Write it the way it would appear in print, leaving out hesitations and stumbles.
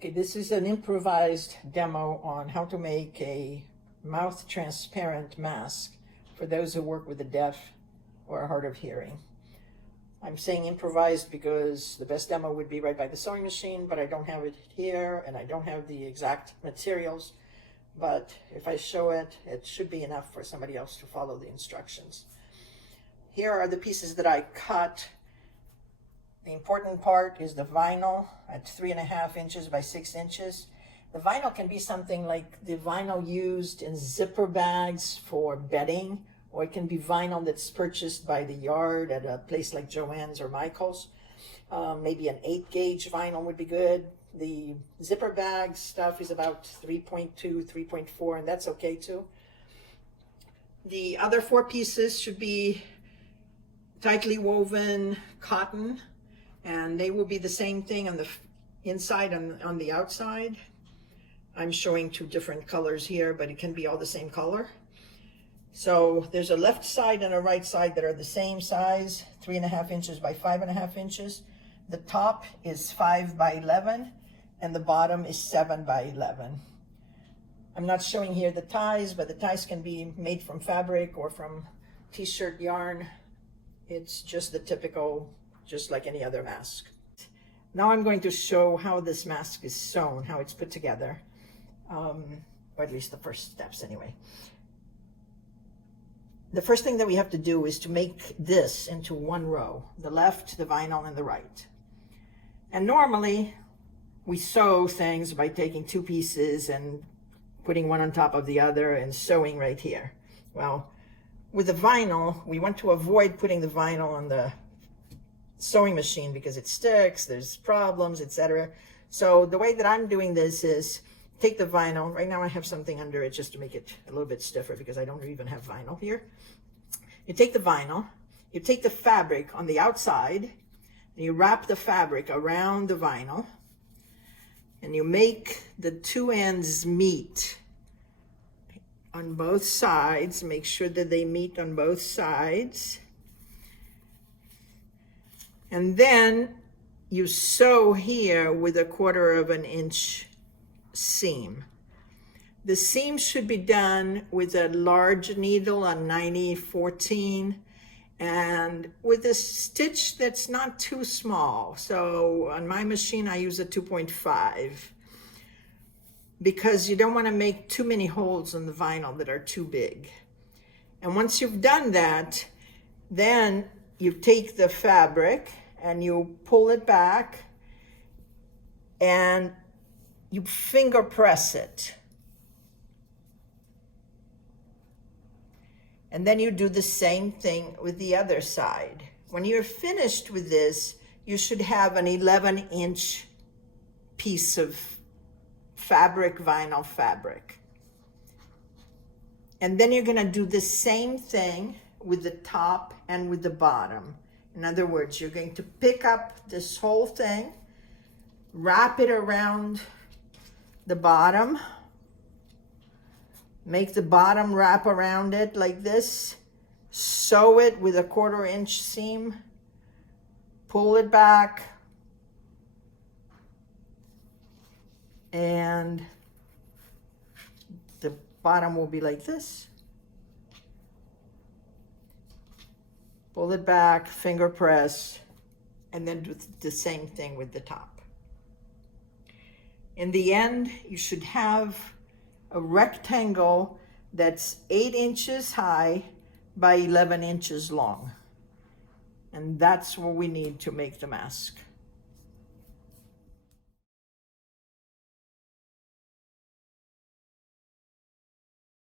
Okay, this is an improvised demo on how to make a mouth transparent mask for those who work with the deaf or hard of hearing. I'm saying improvised because the best demo would be right by the sewing machine, but I don't have it here and I don't have the exact materials. But if I show it, it should be enough for somebody else to follow the instructions. Here are the pieces that I cut. The important part is the vinyl at 3.5 inches by 6 inches. The vinyl can be something like the vinyl used in zipper bags for bedding, or it can be vinyl that's purchased by the yard at a place like Joann's or Michael's. Maybe an 8-gauge vinyl would be good. The zipper bag stuff is about 3.2, 3.4, and that's okay too. The other 4 pieces should be tightly woven cotton, and they will be the same thing on the inside and on the outside. I'm showing 2 different colors here, but it can be all the same color. So there's a left side and a right side that are the same size, 3.5 inches by 5.5 inches. The top is 5 by 11 and the bottom is 7 by 11. I'm not showing here the ties, but the ties can be made from fabric or from t-shirt yarn. It's just the typical, just like any other mask. Now I'm going to show how this mask is sewn, how it's put together, or at least the first steps anyway. The first thing that we have to do is to make this into one row, the left, the vinyl, and the right. And normally we sew things by taking 2 pieces and putting one on top of the other and sewing right here. Well, with the vinyl, we want to avoid putting the vinyl on the sewing machine because it sticks, there's problems, etc. So the way that I'm doing this is take the vinyl. Right now I have something under it just to make it a little bit stiffer because I don't even have vinyl here. You take the vinyl, you take the fabric on the outside, and you wrap the fabric around the vinyl, and you make the 2 ends meet on both sides. Make sure that they meet on both sides. And then you sew here with 1/4 inch seam. The seam should be done with a large needle on 90-14 and with a stitch that's not too small. So on my machine I use a 2.5 because you don't want to make too many holes in the vinyl that are too big. And once you've done that, then you take the fabric and you pull it back and you finger press it. And then you do the same thing with the other side. When you're finished with this, you should have an 11-inch piece of fabric, vinyl fabric. And then you're gonna do the same thing with the top and with the bottom. In other words, you're going to pick up this whole thing, wrap it around the bottom, make the bottom wrap around it like this, sew it with a 1/4 inch seam, pull it back, and the bottom will be like this. Pull it back, finger press, and then do the same thing with the top. In the end, you should have a rectangle that's 8 inches high by 11 inches long. And that's what we need to make the mask.